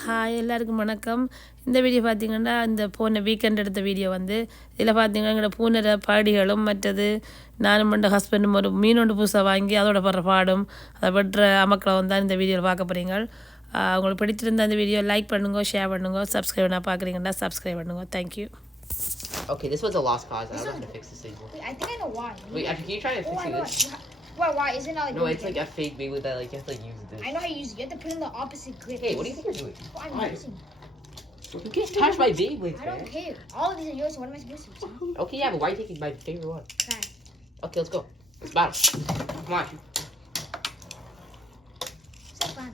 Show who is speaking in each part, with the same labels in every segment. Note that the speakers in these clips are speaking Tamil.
Speaker 1: ஹாய் எல்லாருக்கும் வணக்கம் இந்த வீடியோ பார்த்தீங்கன்னா இந்த போன வீக்கெண்ட் எடுத்த வீடியோ வந்து இதில் பார்த்தீங்கன்னா எங்களோட பூனர பாடிகளும் மற்றது நானும் மண்ட ஹஸ்பண்டும் ஒரு மீன் ஒன்று புதுசாக வாங்கி அதோட படுற பாடும் அதை வெட்டுற அமக்களை வந்து தான் இந்த வீடியோவில் பார்க்க போகிறீங்க உங்களுக்கு பிடிச்சிருந்த அந்த வீடியோ லைக் பண்ணுங்க ஷேர் பண்ணுங்க சப்ஸ்கிரைப் பண்ணால் பார்க்குறீங்கன்னா சப்ஸ்கிரைப் பண்ணுங்க thank you
Speaker 2: Okay, this one's a lost cause. I don't know how to fix this thing.
Speaker 3: Wait, I think I know why.
Speaker 2: Wait, actually, can you try to
Speaker 3: oh,
Speaker 2: fix
Speaker 3: I know
Speaker 2: this?
Speaker 3: why. Why? Why? Is it not like?
Speaker 2: No,
Speaker 3: this
Speaker 2: it's like
Speaker 3: again?
Speaker 2: a fake Beyblade that like you have to like, use this.
Speaker 3: I know how you use it. You have to put it in the opposite grip.
Speaker 2: Hey, what do you think you're doing?
Speaker 3: Oh, I'm
Speaker 4: Why?
Speaker 3: using.
Speaker 2: You can't touch my Beyblades,
Speaker 3: I don't
Speaker 2: man.
Speaker 3: care. All of these are yours. So what am I supposed to do?
Speaker 2: Okay, yeah, but why are you taking my favorite one?
Speaker 3: Try.
Speaker 2: Okay, let's go. Let's battle. Come on.
Speaker 3: So fun.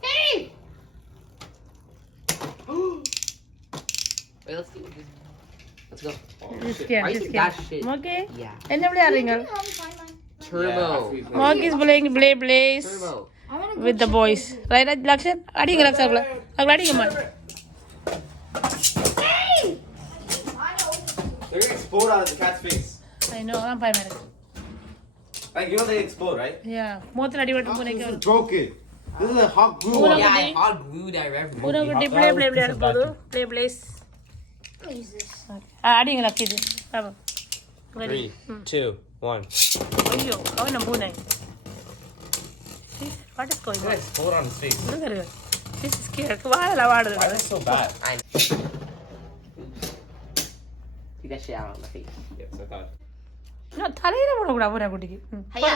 Speaker 2: Hey! Wait, let's see what this. Let's go. Why you think that shit?
Speaker 1: Okay
Speaker 2: Yeah.
Speaker 1: என்ன விளையாடுறீங்க
Speaker 2: Turbo.
Speaker 1: Mark is playing Blade Blaze
Speaker 2: Turbo.
Speaker 1: with the boys. Right, Lakshan? Adding Lakshan. Adding him.
Speaker 4: They're gonna explode out of the cat's face.
Speaker 1: I know, I'm five minutes.
Speaker 4: Like, you know they explode, right?
Speaker 1: Yeah. Ah,
Speaker 4: this is broken. This is a hot glue.
Speaker 2: Yeah, I hot glued I
Speaker 1: remember. Una kutti play
Speaker 3: play play ಆಗ್ಬೋದು play
Speaker 1: place. Play ಆಡಿಂಗ್ ಲಕ್ಕಿದೆ.
Speaker 5: 3 2 one.
Speaker 1: ஐயோ அவன பூனை what is going on
Speaker 5: Explode on his face.
Speaker 1: Look at this is cute வாடல வாடுது
Speaker 5: Why is it so bad?
Speaker 2: I Take that shit out of my face.
Speaker 5: Yes, I thought.
Speaker 1: நான் தலையில போடக்கூடாது பூனை குட்டிக்கு
Speaker 3: Hiya.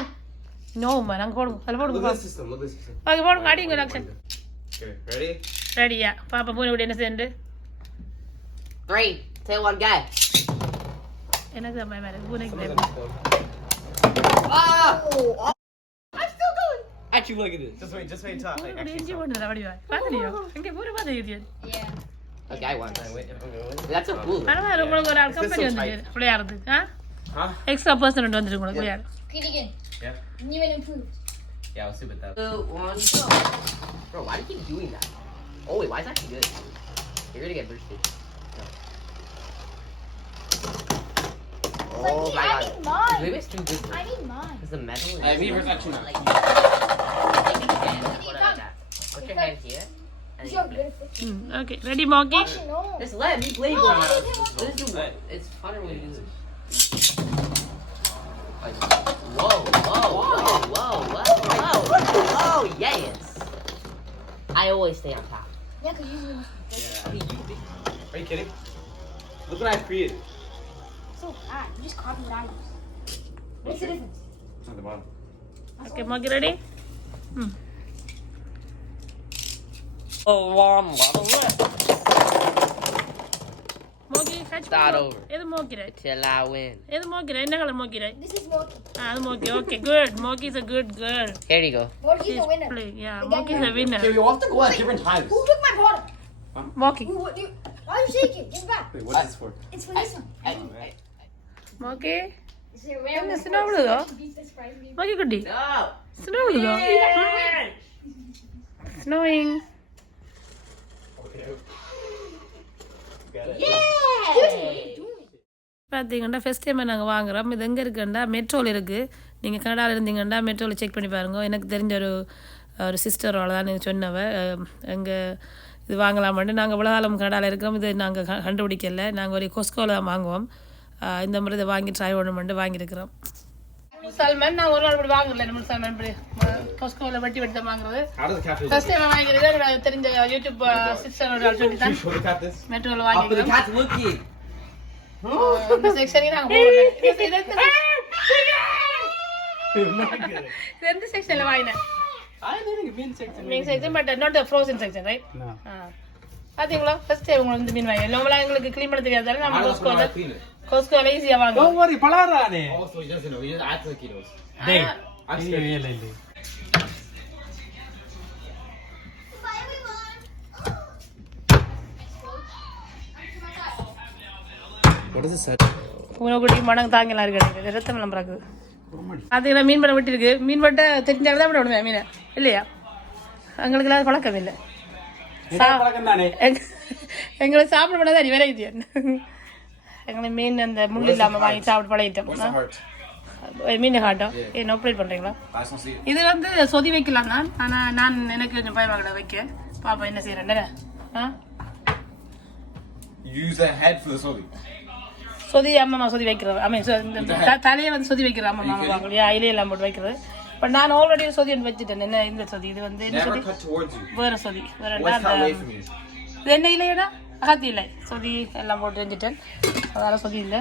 Speaker 1: நோ மா நாங்க போடுவோம் அதில்
Speaker 4: Look
Speaker 1: போடுங்க
Speaker 4: at the system. Look at the system.
Speaker 1: Okay போடுங்க அடிங்க லக்ஷன்
Speaker 5: Okay, ready?
Speaker 1: ரெடியா பாப்பா பூனை குட்டி என்ன செய்யுண்டு
Speaker 2: Three, two, one, go.
Speaker 1: எனக்கு தான் பயமா இருக்கு பூனைக்கு
Speaker 5: Someone's
Speaker 1: பயமா
Speaker 5: gonna explode.
Speaker 2: Ah! I'm still going. Actually, look at this.
Speaker 5: Just wait, just wait until I
Speaker 1: பூனை
Speaker 5: actually
Speaker 1: எஞ்சி
Speaker 5: stop.
Speaker 1: போடுறதா வடிவா பாத்துறியோ இங்கே பூனை பார்த்து
Speaker 3: Yeah.
Speaker 2: Okay, I won.
Speaker 5: Wait, wait, wait, wait.
Speaker 2: That's so cool.
Speaker 1: பரவாயில்ல உங்களுக்கு ஒரு ஆள்
Speaker 5: Is this
Speaker 1: கம்பெனி
Speaker 5: so
Speaker 1: வந்துருக்கு விளையாடுறதுக்கு ஆ
Speaker 5: Huh?
Speaker 1: எக்ஸ்ட்ரா பர்சன்ட் வந்துருக்கு உங்களுக்கு விளையாடு
Speaker 3: Repeat again.
Speaker 5: Yeah.
Speaker 3: New and improved.
Speaker 5: Yeah, I'll see about that.
Speaker 2: Two, one, go. Bro, why do you keep doing that? Oh wait, why is that actually good? You're gonna get bursted. Oh my I
Speaker 3: need Mine.
Speaker 2: Maybe it's too good.
Speaker 3: I need mine.
Speaker 2: Because the metal is.
Speaker 5: Uh, me versus
Speaker 2: Achuna. Put your hand here.
Speaker 1: Mm, okay,
Speaker 3: ready, monkey?
Speaker 2: Just let me play.
Speaker 3: No,
Speaker 2: it. It's funner when you do this. Whoa, whoa, whoa, whoa, whoa, whoa, whoa, yes. I always stay on top.
Speaker 3: Yeah, because
Speaker 2: you Yeah.
Speaker 5: Are you kidding? Look what I've created
Speaker 3: so bad. You just copy what I use. What's the difference?
Speaker 5: It's on the bottom.
Speaker 1: Okay, mug ready? Hmm. Oh,
Speaker 2: one
Speaker 1: bottle left.
Speaker 2: Moggy, fetch Start over.
Speaker 1: It's Moggy.
Speaker 2: Till I win.
Speaker 1: It's Moggy. It's Moggy.
Speaker 3: This is
Speaker 1: Moggy. Ah, the Moggy. Okay, good. Moggy's a good girl.
Speaker 2: Here you go.
Speaker 3: Moggy's a winner.
Speaker 1: Play. Yeah, Moggy's a winner.
Speaker 4: Okay, you have to go at different times.
Speaker 3: Who took my bottle? Moggy. Why are you shaking? Give it back.
Speaker 4: Wait, what is this for?
Speaker 3: It's for this one. Prize game.
Speaker 1: மோக்கி குட்டி
Speaker 2: No.
Speaker 1: சின்ன விழுதோ ஸ்னோயிங் பார்த்தீங்கன்னா ஃபஸ்ட் டைம் நாங்கள் வாங்குறோம். இது எங்கே இருக்குன்னா மெட்ரோவில் இருக்குது நீங்கள் கனடாவில் இருந்தீங்கன்னா மெட்ரோவில் செக் பண்ணி பாருங்க. எனக்கு தெரிஞ்ச ஒரு ஒரு சிஸ்டரோட தான் நீங்கள் சொன்னவ. எங்கே இது வாங்கலாமான்னு நாங்கள் இவ்வளோ கனடாவில் இருக்கிறோம். இது நாங்கள் க- கண்டுபிடிக்கல. நாங்கள் ஒரு கொஸ்கோவில் தான் வாங்குவோம். இந்த மாதிரி இதை வாங்கி ட்ரை பண்ணணுமெண்டு வாங்கியிருக்கிறோம். சல்மன் நான் ஒரு நாள் இப்படி வாங்கல நம்ம சல்மன் இப்படி கொஸ்கோவில் வெட்டி வெட்டி தான் வாங்குறது? ஃபர்ஸ்ட் டைம் வாங்கிறது எனக்கு தெரிஞ்ச யூடியூப் சிஸ்டர் சொல்லி தான்? மெட்ரோவில்
Speaker 2: looking.
Speaker 1: இந்த செக்ஷனுக்கு நாங்கள் எந்த செக்ஷனில் வாங்கினேன். மீன் section but not the frozen section right
Speaker 5: No.
Speaker 1: பார்த்தீங்களா ஃபர்ஸ்ட் டைம் உங்களுக்கு வந்து மீன் வாங்கி நம்மளாம் எங்களுக்கு க்ளீன் பண்ண தெரியாதால நம்ம.
Speaker 5: Oh, knows.
Speaker 1: Dang.
Speaker 5: I'm scared. What is this set?
Speaker 1: உணவுக்குடி மனம் தாங்கலாம் இருக்கு ரத்தம் பிறகுது பார்த்தீங்கன்னா மீன் பண்ண விட்டுருக்கு மீன் பட்ட தெரிஞ்சால் தான் விடுவேன் மீனை இல்லையா எங்களுக்கு எல்லாம் பழக்கம் இல்லை எங்க- எங்களுக்கு சாப்பிட பண்ணாதான் நீ வெரைட்டி எங்களுக்கு மீன் அந்த முள் இல்லாமல் வாங்கி சாப்பிட்டு பழகிட்டோம்? மீன் ஹாட்டம் என்ன ஆப்ரேட் பண்ணுறீங்களா. இது வந்து சொதி வைக்கலாம் தான் ஆனால் நான் எனக்கு கொஞ்சம் பயமாகல வைக்க பாப்பா என்ன செய்யறேன் ஆ. சொதி அம்மா சொதி வைக்கிறது இந்த த- தலையை வந்து சொதி வைக்கிற அம்மா மாமா இல்லையா இலையெல்லாம் போட்டு வைக்கிறது இப்போ நான் ஆல்ரெடி சொதி ஒன்று வச்சுட்டேன். என்ன இந்த சொதி? இது வந்து என்ன சொதி. வேற சொதி. வேற. இது என்ன இலையடா அகத்தி இல்லை சொதி எல்லாம் போட்டு செஞ்சுட்டேன். அதனால சொதி இல்லை.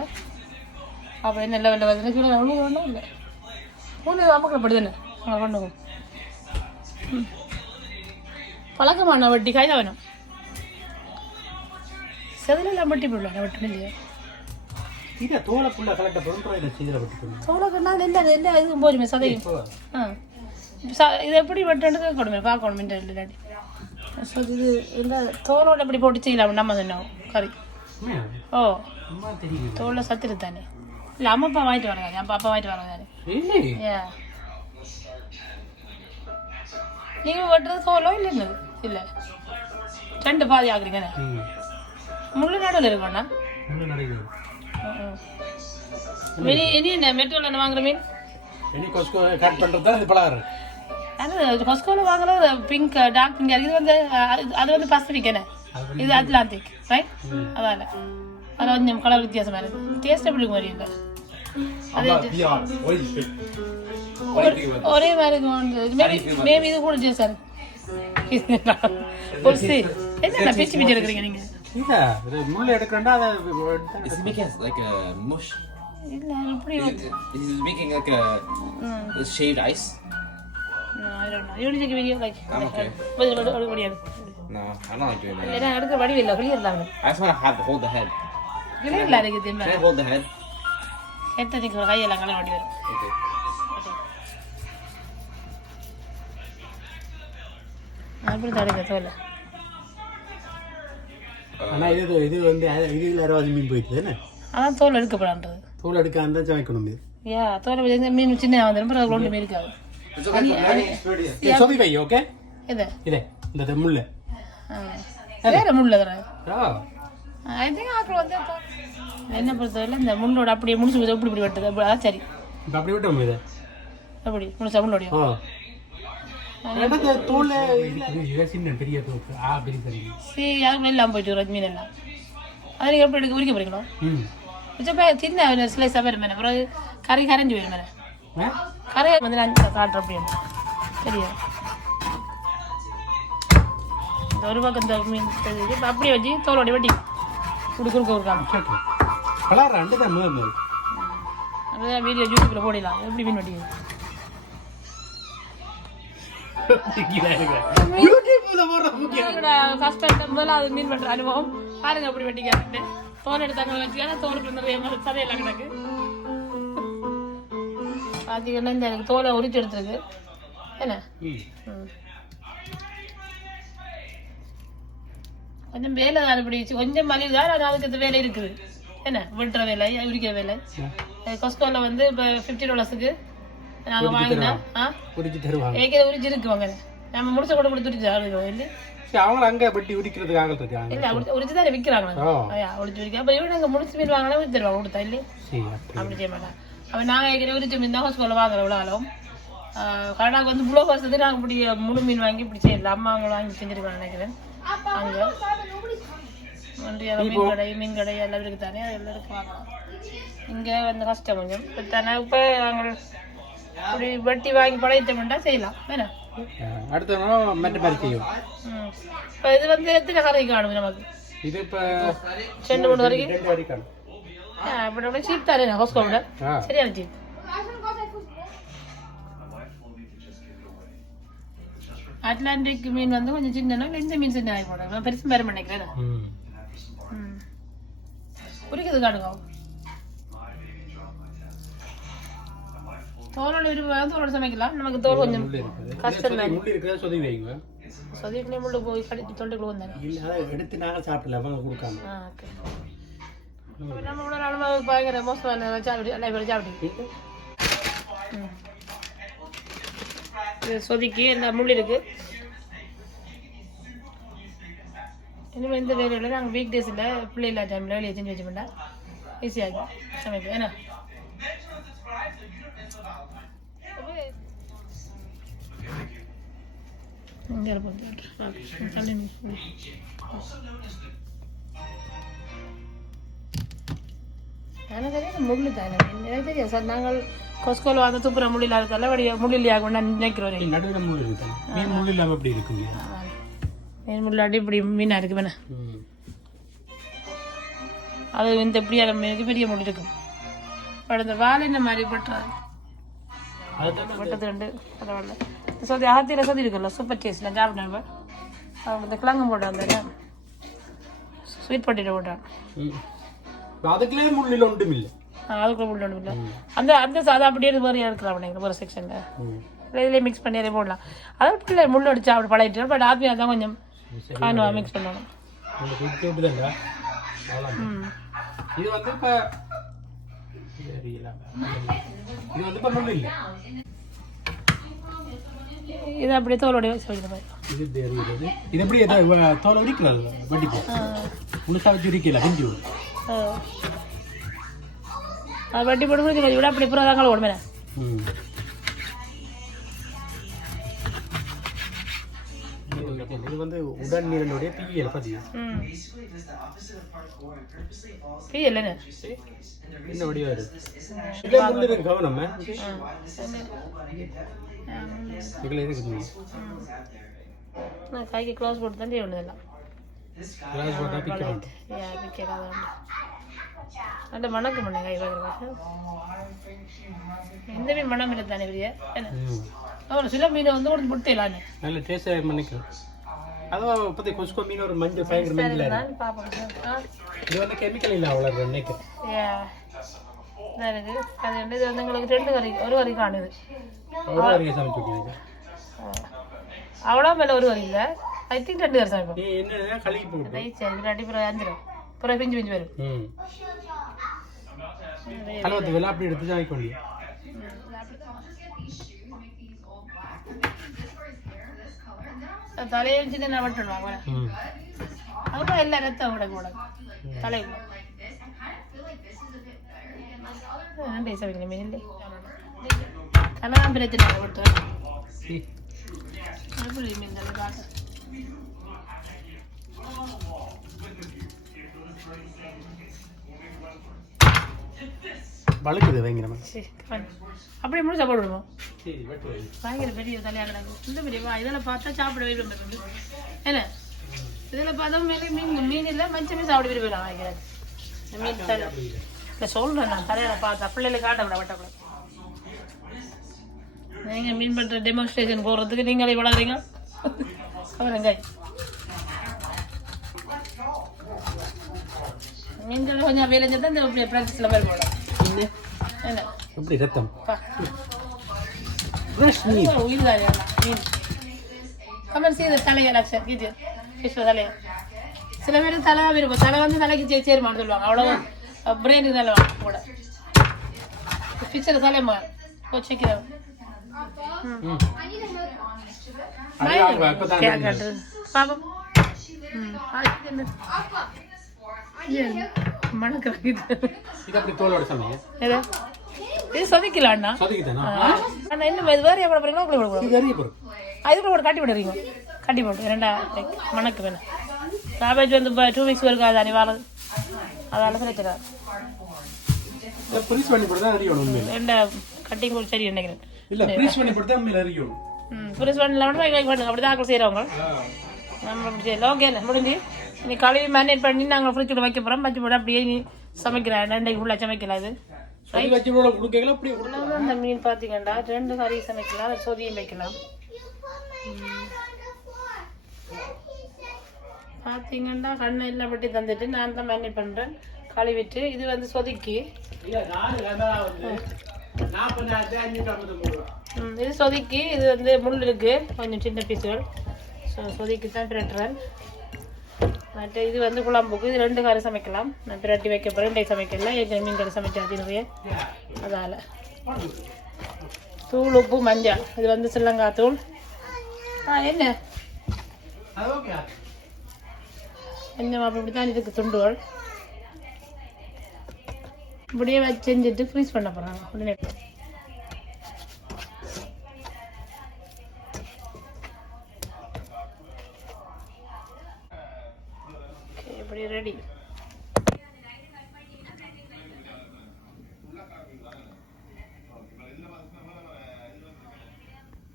Speaker 1: அப்போ என்ன இல்லை இல்லை வந்து கீழே ஒன்றும் ஒன்றும் இல்லை. ஒன்று அமக்கப்படுது என்ன? அங்கே கொண்டு பழக்கமான வட்டி காய்தான் வேணும் செதிலெல்லாம் வட்டி போடலாம் வட்டி இல்லையா? எந்த இதுவும் போதுமே சதையும். ஆ. ச- இது எப்படி வெட்டுறது கொடுமே? பார்க்கணும் இந்த இல்லாட்டி. ஸோ இது இந்த தோலோட எப்படி போட்டு செய்யலாம் நம்ம சொன்னோம் கறி. ஓ. தோலில் சத்துரு தானே? இல்லை அம்மா அப்பா வாங்கிட்டு வராங்க. அப்பா அப்பா வாங்கிட்டு வராங்க தானே?
Speaker 5: இல்லை.
Speaker 1: ஏ. நீங்கள் வெட்டுறது தோலோ இல்லை இல்லை. ரெண்டு பாதி ஆகுறீங்கண்ணே முள்ளு நடுவில் இருக்கும்ண்ணா
Speaker 5: நடக்குது
Speaker 1: இனி என்ன? மெட்ரோவில் என்ன வாங்குற மீன்?
Speaker 5: இனி கொஸ்கோ கட் பண்ணுறது தான் இது பழகாரு
Speaker 1: அது கொஸ்கோவில் வாங்குறது பிங்க் டார்க் பிங்க் இது வந்து அது- வந்து பசிபிக் என்ன? இது அட்லாண்டிக் ரைட் அதால. அது கொஞ்சம் கலர் வித்தியாசமா இருக்கு டேஸ்ட் எப்படி மாதிரி இல்லை ஒரே மாதிரி மேபி மேபி இது கூட சி என்ன பிச்சு பிச்சு எடுக்கிறீங்க நீங்க?
Speaker 5: இல்லை முள் எடுக்கிறேன்டா அதை
Speaker 4: making like a mush?
Speaker 1: இல்ல
Speaker 4: Is it, is it making like a, a shaved ice?
Speaker 1: I don't know. You want to take a video like
Speaker 4: I'm okay.
Speaker 1: வடி
Speaker 4: No, I don't like doing that.
Speaker 1: எடுக்க இல்லை
Speaker 4: I just want to have hold the head.
Speaker 1: Clear இல்லை திரும்ப
Speaker 4: Can I hold the head?
Speaker 1: எத்தனை கையெல்லாம் கலர் வடி வரும்
Speaker 4: Okay.
Speaker 1: அப்படி தடுக்க தோலை
Speaker 5: ஆனால் இது இது வந்து அது- இதுல அறுபது மீன் போயிட்டு தானே
Speaker 1: அதான் தோல் எடுக்கப்படான்றது.
Speaker 5: தோல் எடுக்காம தான் சமைக்கணும் இது
Speaker 1: யா தோலை வச்சு மீன் சின்ன இருக்காது.
Speaker 4: Okay for learning experience.
Speaker 5: இது சொதி வை ஓகே
Speaker 1: இது.
Speaker 5: இதே இந்த முள்ளு.
Speaker 1: ஆ. வேற முள் தர.
Speaker 5: ஆ.
Speaker 1: ஐ திங்க் ஆக்கள் வந்து என்ன பொறுத்தவரை இந்த முள்ளோட அப்படியே முடிச்சு போய் இப்படி இப்படி வெட்டுது. அப்படி அதான் சரி.
Speaker 5: அப்படி விட்டோம் இதை?
Speaker 1: அப்படி முடிச்சா முள்ளோடைய சரி யாரும் எல்லாம் போயிட்டு வரும் மீன் எல்லாம். அது நீங்கள் எப்படி எடுக்க உரிக்க போறீங்களோ?
Speaker 5: ம்.
Speaker 1: வச்சப்போ சின்ன ஸ்லைஸாக வரும் மேலே பிறகு கறி கரைஞ்சி மேலே
Speaker 5: ஆ?
Speaker 1: கரையை வந்து நான் காட்டுறேன் அப்படின்னு சரியா? இந்த ஒரு பக்கம் இந்த மீன் அப்படியே வச்சு தோலோட வெட்டி இப்படி குறுக்க கொடுக்காம
Speaker 5: ஓகே பலார் ரெண்டு தான் முதல் முதல்
Speaker 1: அப்படியே வீடியோ யூடியூப்பில் போடலாம். எப்படி மீன் வெட்டி
Speaker 5: யூடியூப்ல முக்கியம்
Speaker 1: ஃபர்ஸ்ட் டைம் முதலாவது மீன் பண்ணுற அனுபவம். பாருங்க அப்படி வெட்டிக்காரு தோல் எடுத்தாங்க வச்சுக்கான தோலுக்கு நிறைய சதையெல்லாம் கிடக்கு. பார்த்தீங்கன்னா இந்த எனக்கு தோலை உரிச்சு எடுத்துருக்கு. என்ன. கொஞ்சம் வேலை தான் இப்படி. கொஞ்சம் மலிவு தான் ஆனால் அதுக்கு இந்த வேலை இருக்குது. என்ன? வெட்டுற வேலை உரிக்கிற வேலை. கொஸ்கோவில் வந்து இப்போ ஃபிஃப்டி டாலர்ஸுக்கு நாங்கள் வாங்கினா
Speaker 5: குடிச்சு தருவாங்க.
Speaker 1: ஏற்கனவே உரிச்சு இருக்குவாங்க நம்ம முடிச்ச கூட கொடுத்து உரிச்சு ஆளுங்க இல்லை?
Speaker 5: அவங்க அங்கே பட்டி
Speaker 1: உரிச்சு உரிச்சு தானே விற்கிறாங்க
Speaker 5: ஓ.
Speaker 1: உரிச்சு விற்க அப்போ இவன் முடிச்சு மீன் வாங்கினா உரிச்சு தருவாங்க கொடுத்தா இல்லை?
Speaker 5: சரி அப்படி.
Speaker 1: செய்ய அப்போ நாங்கள் ஏற்கனவே உரிச்ச மீன் தான் ஹாஸ்பிட்டலில் வாங்குற விழாலும் கனடாக்கு வந்து இவ்வளோ வருஷத்துக்கு நாங்கள் இப்படி முழு மீன் வாங்கி இப்படி செய்யல. அம்மா அவங்க வாங்கி செஞ்சிருக்காங்க நினைக்கிறேன். அங்கே. ஒன்றிய மீன் கடை மீன் கடை எல்லாம் இருக்கு தானே அதெல்லாம் இருக்கு. வாங்கலாம் இங்கே வந்து கஷ்டம் கொஞ்சம் இப்போ தானே இப்போ நாங்கள் இப்படி வெட்டி வாங்கி பழையிட்டோம்னா செய்யலாம் வேணா
Speaker 5: அடுத்த மெட்ட மாதிரி செய்யும்
Speaker 1: இப்போ இது வந்து எத்தனை கரை காணும் நமக்கு
Speaker 5: இது இப்போ
Speaker 1: ரெண்டு மூணு வரைக்கும்
Speaker 5: ரெண்டு வரைக்கும்
Speaker 1: அப்படி சீப் தானே ஹாஸ்கோவில்
Speaker 5: ஆ
Speaker 1: சரியான சீப் அட்லாண்டிக் மீன் வந்து கொஞ்சம் சின்னனா இந்த மீன் சின்ன ஆகி போடுறேன் பெருசு பேர நினைக்கிறேன்
Speaker 5: ம்
Speaker 1: ம் குறிக்கிறது காடுங்க தோலோட விரும்ப தோலோட சமைக்கலாம். நமக்கு தோல் கொஞ்சம் கஷ்டம்
Speaker 5: சொதி- முள்ளு இருக்கிறத சொதி வைங்க.
Speaker 1: சொதிக்கினே முள்ளு போய் கடிச்சு தொண்டைக்குள்ள வந்தாங்க
Speaker 5: இல்லை அதை எடுத்து நாங்கள் சாப்பிடல அவங்க கொடுக்காம.
Speaker 1: நம்ம உள்ள நாளும் பயங்கர மோசமான சாப்பிடி எல்லா பேரும் சாப்பிடி. ம். இது சொதிக்கு எல்லா முள் இருக்கு. இனிமேல் இந்த வேலையில் நாங்கள் வீக் டேஸில் பிள்ளை இல்லாத டைமில் வெளியே செஞ்சு வச்சு பண்ணா ஈஸியாகும் சமைக்க ஏன்னா இங்கே இருப்போம் தண்ணி எனக்கு தெரியாது முள்ளு எனக்கு தெரியாது சார் நாங்கள் கொஸ்கோல் வந்து துப்புற முள்ளில் இருக்கல வடி முள்ளிலையாக கொண்டு நினைக்கிறோம்
Speaker 5: நடுவில் முள் இருக்கு மீன் முள் இல்லாமல் இருக்குங்க
Speaker 1: மீன் இப்படி மீனாக இருக்கு வேணா அது இந்த இப்படியான மீனுக்கு பெரிய முள் இருக்கும் பட் இந்த வாழை இந்த மாதிரி பட்டுறாது? பட்டது ரெண்டு. பரவாயில்ல. சொதி அகத்தியில் சொதி இருக்குல்ல? சூப்பர் டேஸ்ட் நான் சாப்பிட்டேன் அவங்க இந்த கிழங்கு போட்டான் அந்த ஸ்வீட் பொட்டேட்டோ போட்டான்
Speaker 5: அதுக்குள்ளே முள்ளில் ஒன்றும் இல்லை.
Speaker 1: அதுக்குள்ள முள் ஒன்றும் இல்லை. அந்த அந்த சாதா அப்படியே வேறையாக இருக்கிறான் எங்கள் ஒரு செக்ஷனில்
Speaker 5: ம்.
Speaker 1: இதிலே மிக்ஸ் பண்ணி அதே போடலாம். அதாவது பிள்ளை முள் அடிச்சு அப்படி பழகிட்டு பட் ஆத்மியா தான் கொஞ்சம் காணுவா மிக்ஸ் பண்ணணும்.
Speaker 5: இது வந்து இப்போ இது வந்து முள் இல்லை
Speaker 1: இது அப்படியே வச்சு மாதிரி
Speaker 5: இது தெரியுது இது எப்படி தோலை உரிக்கிறது வட்டிக்கு முழுசா வச்சு உரிக்கல ஹிந்தி
Speaker 1: அது வட்டி போட்டு கொஞ்சம் விட அப்படி அப்புறம் தாங்க ஓடுமே
Speaker 5: ம் வந்து உடல் நீரனுடைய பிஎல் பார்த்தீங்க
Speaker 1: ம். பீ இல்லைன்னு
Speaker 5: என்ன? வடிவா இருக்கு இல்லை முள் இருக்கு கவனம் இதில் இருக்குது
Speaker 1: நான் கைக்கு க்ளோஸ் போட்டு தான் ஒன்று எல்லாம்.
Speaker 5: கிளாஸ் போட்டால் பிக்க மாட்டோம்
Speaker 1: யாருக்கு கேட்காத அந்த மணக்கு மண்ணை கை வைக்கிறது எந்த மீன் மணம் இல்லை தானே பெரிய என்ன? ஒரு சில மீன் வந்து ஒரு முட்டையிலான்னு
Speaker 5: நல்ல டேஸ்டாக பண்ணிக்கிறேன் மஞ்சள் பயங்கர மஞ்சள் இருக்கு.
Speaker 1: நான் பார்ப்போம் ஆ.
Speaker 5: இது வந்து கெமிக்கல் இல்லை அவ்வளோ
Speaker 1: இதான் இருக்கு அது வந்து இது வந்து உங்களுக்கு ரெண்டு வரி ஒரு
Speaker 5: வரைக்கும்
Speaker 1: அவ்வளோ மேலே ஒரு வரி இல்லை. ஐ திங்க் ரெண்டு வரி சமைப்போம்.
Speaker 5: நீ என்ன கழுகி போட்டு
Speaker 1: ரைட் சரி இல்லாட்டி பிறகு அஞ்சிடும் பிறகு பிஞ்சு பிஞ்சு வரும்.
Speaker 5: ம். கலவத்து வெள்ளை அப்படி எடுத்து சமைக்க வேண்டிய
Speaker 1: தலையை வச்சு நான் விட்டுடுவாங்க
Speaker 5: ம்
Speaker 1: அதுவும் எல்லா ரத்தம் விட கூட தலைக்குள்ள பேச வைக்கணும் மீன் இல்லை ஆனால் பிரச்சனை பார்க்க
Speaker 5: வழுக்குது பயங்கரமா.
Speaker 1: அப்படியே முழு சாப்பாடு விடுவோம்.
Speaker 5: சரி வெட்டு வை.
Speaker 1: பயங்கர பெரிய தலையாக கிடக்கு. இந்த பெரிய வா இதெல்லாம் பார்த்தா சாப்பிட விரும்ப இருக்கு என்ன? இதில் பார்த்தா மேலே மீன் மீன் இல்லை மஞ்சள் மீன் சாப்பிட விரும்பலாம் இந்த மீன் தலை. இல்லை சொல்கிறேன் நான். தலையில பார்த்தா. பிள்ளைகளை காட்ட விட வட்டக்கூடாது நீங்கள் மீன் பண்ணுற டெமான்ஸ்ட்ரேஷன் போடுறதுக்கு நீங்களே வளர்றீங்க. அவரங்க மீன்கள் கொஞ்சம் வேலை செஞ்சா இந்த ப்ராக்டிஸில் போய் போடலாம் என்ன
Speaker 5: எப்படி ரத்தம் ஃப்ரெஷ் மீன்
Speaker 1: மீன் கமெண்ட் செய்த தலையை லட்சம் இது ஃபிஷ் தலையை சில பேர் தலை விரும்பும் தலை வந்து தலைக்கு சே சேருமான்னு சொல்லுவாங்க அவ்வளோ பிரெயினுக்கு தலை வாங்க கூட. ஃபிஷ்ஷில் தலைமா வச்சுக்கிறோம்
Speaker 5: ம். அது அவங்க அப்போ தான்
Speaker 1: கேட்கட்டு பாப்போம். ம். அது இது.
Speaker 5: இது அப்படி தோலோட சமைங்க
Speaker 1: எது? இது சொதிக்கலாம் அண்ணா. இன்னும் இது வேறு அப்படி
Speaker 5: போகிறோம்
Speaker 1: அதுக்கு போட்டு கட்டி விடுறீங்க கட்டி போட்டு ரெண்டா மணக்கு வேணும் கேபேஜ் வந்து இப்போ டூ வீக்ஸ் வரைக்கும் அது அனிவாரம் அதால
Speaker 5: ஃப்ரீஸ் உண்மையில்.
Speaker 1: ரெண்டா கட்டிங் கூட சரி நினைக்கிறேன்.
Speaker 5: இல்லை ஃப்ரீஸ் பண்ணி போட்டு தான் அறியணும்
Speaker 1: ம் புரிஸ் பண்ணல மட்டும் வைக்க மாட்டோம் அப்படி தான் ஆக்கள் செய்கிறவங்க நம்ம செய்யல ஓகே இல்லை முடிஞ்சு. நீ கழுவி மேனேஜ் பண்ணி நாங்கள் ஃப்ரிட்ஜில் வைக்க போகிறோம் வச்சு போட்டு அப்படியே நீ சமைக்கிறேன் ரெண்டைக்கு ஃபுல்லாக சமைக்கலாம் இது அந்த மீன் பார்த்தீங்கன்னா ரெண்டு கறி சமைக்கலாம் சொதியும் வைக்கலாம். பார்த்தீங்கன்னா கண்ணை எல்லாம் பட்டி தந்துட்டு நான் தான் மேனேஜ் பண்ணுறேன் கழுவிட்டு இது வந்து சொதிக்கி. இது சொதிக்கி. இது வந்து முள் இருக்கு. கொஞ்சம் சின்ன பீஸுகள் ஸோ சொதிக்கி தான் பிரட்டுறேன் மற்ற இது வந்து குழம்புக்கு இது ரெண்டு காரம் சமைக்கலாம். நான் பிரட்டி வைக்க போகிறேன் ரெண்டே சமைக்கல. ஏற்கனவே மீன் கறி சமைக்காது நிறைய அதால். தூள் உப்பு மஞ்சள். இது வந்து சில்லங்காய் தூள். ஆ என்ன?
Speaker 5: அது ஓகே
Speaker 1: கொஞ்சம் அப்படி தான் இதுக்கு துண்டுகள். இப்படியே வச்சு செஞ்சுட்டு ஃப்ரீஸ் பண்ண போகிறாங்க உடனே அப்படி ரெடி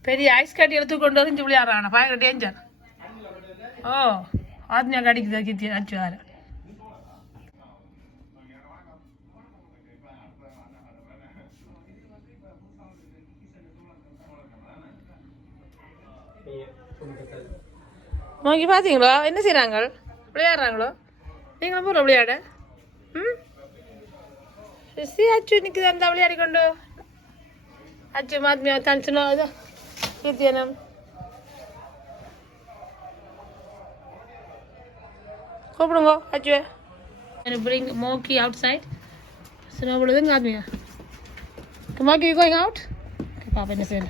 Speaker 1: பெரிய ஐஸ் கட்டி எடுத்து கொண்டு வந்து இஞ்சி விளையாடுறாங்க பயங்கர டேஞ்சர் ஓ ஆத்மியா கடிக்குது கித்தி அச்சு வேறு. நோக்கி பார்த்தீங்களா என்ன செய்கிறாங்க விளையாடுறாங்களோ நீங்களும் போகிற விளையாட ம் சி அச்சு நிற்குது அந்த விளையாடி கொண்டு அச்சு மாத்மியா தனிச்சுனோ இதோ கீர்த்தியனம் கூப்பிடுங்க அச்சு bring Moki outside. So now what are you doing, Come on, you going out? Okay, Papa, in a second.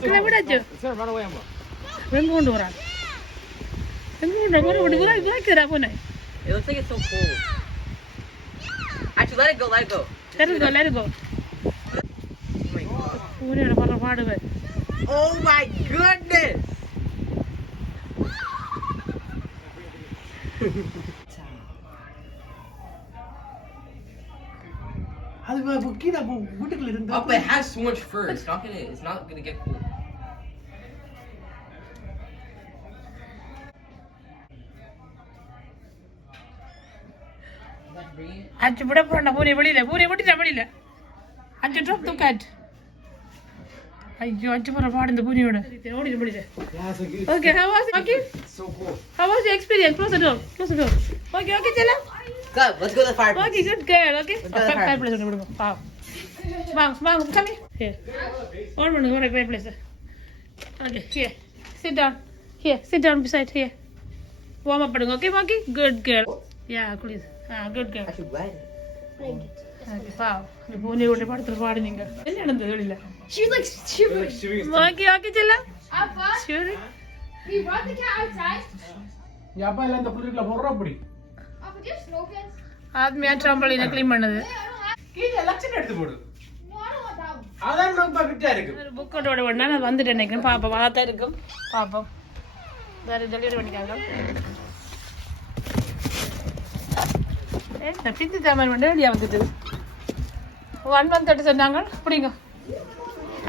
Speaker 1: இல்லை விடாச்சு ரெண்டு கொண்டு வரான் ரெண்டு Like that, haven't I?
Speaker 2: It looks like it's so cold. Actually, let it go, let it go.
Speaker 1: Let it go, let it go.
Speaker 2: Oh my goodness!
Speaker 5: Oh, do I it
Speaker 2: oh, up? What has so much fur. It's not gonna. It's not gonna get cold.
Speaker 1: அஞ்சு விட போறா பூரி வெளியில பூரி விட்டுட்டா வெளியில அஞ்சு ட்ராப் தூக்காட் ஐயோ அஞ்சு போற பாடு இந்த பூரியோட ஓடி முடியுது okay how was okay
Speaker 4: So cool.
Speaker 1: how was your experience close the door close the door okay okay செல்ல
Speaker 2: Good. Let's go to the fireplace.
Speaker 1: okay good girl okay
Speaker 2: Let's go to the
Speaker 1: five place ஒன்று விடுங்க பா வாங்க வாங்க come here ஆன் பண்ணுங்க ஒரு five place okay here sit down here sit down beside here warm up பண்ணுங்க okay monkey good girl yeah please ah good girl
Speaker 2: Actually, wet.
Speaker 1: Okay, wow. இந்த பூனை உடைய படத்துல பாடுனீங்க என்ன நடந்தது வெளியில
Speaker 3: She was like shivering.
Speaker 1: Okay okay செல்ல
Speaker 3: Appa,
Speaker 1: சரி
Speaker 3: we pants?
Speaker 1: ஆத்மியா ட்ரம்பளின க்ளீன் பண்ணது.
Speaker 5: அதான் ரொம்ப ஃபிட்டா இருக்கு
Speaker 1: ஒரு புக்கோட உடனே நான் வந்துட்டேன் நினைக்கிறேன் பாப்போம் தான் இருக்கும் பாப்போம் வேறு டெலிவரி பண்ணிக்காங்க என்ன பிந்தி தாமன் வந்து ரெடியாக வந்துட்டு ஒன் மந்த் தட்டு சொன்னாங்க பிடிங்க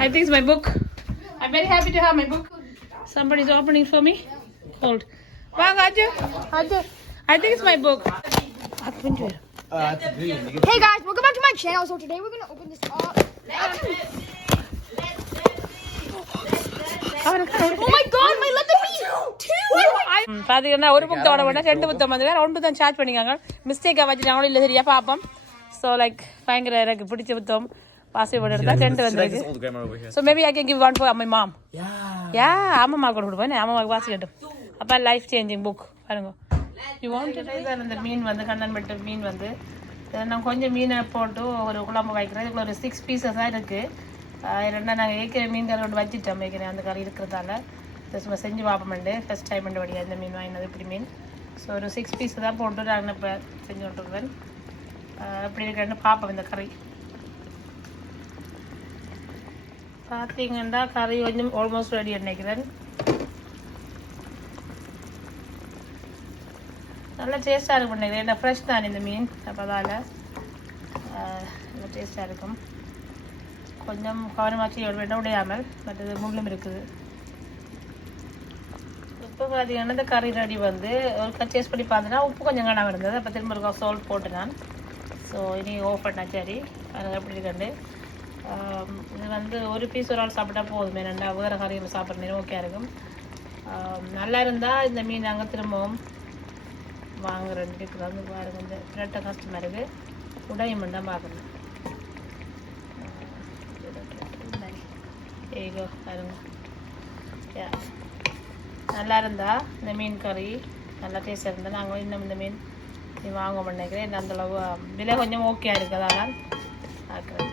Speaker 1: I things my book I very happy to have my book somebody is opening for me hold வாங்க Aju Aju I think it's my book
Speaker 4: Uh, that's green. You
Speaker 3: Hey guys, welcome back to my channel. So today we're gonna open this up. Oh my god,
Speaker 1: ம், பாத்தீங்கன்னா ஒரு புத்தோட விட ரெண்டு புத்தம் வந்து வேற ஒன்று தான் சார்ஜ் பண்ணிக்காங்க. மிஸ்டேக்காக வச்சுட்டாங்களோ இல்லை சரியா பார்ப்போம் ஸோ லைக் பயங்கர எனக்கு பிடிச்ச புத்தம் பாசிபிள் எடுத்தா ரெண்டு வந்துருக்கு. So maybe I can give one for my mom yeah ஆமாம்மா கூட கொடுப்பேன் ஆமாம்மாக்கு வாசிக்கட்டும் அப்போ லைஃப் சேஞ்சிங் புக் பாருங்க. யூ வாண்ட் இந்த மீன் வந்து கண்ணன் பெட்டு மீன் வந்து. நான் கொஞ்சம் மீனை போட்டு ஒரு குழம்பு வைக்கிறேன். இதுக்குள்ள ஒரு சிக்ஸ் பீசஸாக இருக்குது ரெண்டா நாங்கள் ஏற்கனவே மீன் கறி ஒன்று வச்சுட்டோம். ஏற்கனவே அந்த கறி இருக்கிறதால. சும்மா செஞ்சு பார்ப்போம்ண்டு. ஃபஸ்ட் டைம் வழியாக இந்த மீன் வாங்கினது இப்படி மீன். ஸோ ஒரு சிக்ஸ் பீஸ் தான் போட்டு நான் இப்போ செஞ்சு விட்டுருவேன் எப்படி இருக்கேன்னு பார்ப்போம் இந்த கறி. பார்த்தீங்கன்னா கறி கொஞ்சம் ஆல்மோஸ்ட் ரெடி நினைக்கிறேன். நல்லா டேஸ்ட்டாக இருக்கும் நினைக்கிறேன். ஏன்னா ஃப்ரெஷ் தான் இந்த மீன். அப்போதால் நல்லா டேஸ்ட்டாக இருக்கும். கொஞ்சம் கவனமாச்சு வேண்டாம் உடையாமல் பட் இது முள்ளும் இருக்குது. இப்போ பார்த்தீங்கன்னா இந்த கறி ரெடி வந்து. ஒரு டேஸ்ட் பண்ணி பார்த்தீங்கன்னா உப்பு கொஞ்சம் காணாமல் இருந்தது. அப்போ திரும்ப ஒரு சால்ட் போட்டு நான். ஸோ இனி ஓஃப் பண்ணா சரி. அது எப்படி இருக்கண்டு இது வந்து ஒரு பீஸ் ஒரு ஆள் சாப்பிட்டா போதுமே. ரெண்டா வேறு கறியில் சாப்பிட்ற மீன் ஓகே இருக்கும். நல்லா இருந்தால் இந்த மீன் நாங்கள் திரும்பவும் வாங்குறேன் இருக்குது வந்து பாருங்க இந்த பிரெட்டை கஷ்டமாக இருக்குது உடையும் தான் பார்க்கணும். ஏகோ பாருங்க. Yeah. நல்லா இருந்தா இந்த மீன் கறி. நல்லா டேஸ்டாக இருந்தால் நாங்களும் இன்னும் இந்த மீன் நீ வாங்க நினைக்கிறேன். இந்த அந்தளவு விலை கொஞ்சம் ஓகே இருக்குது அதனால் பார்க்குறேன்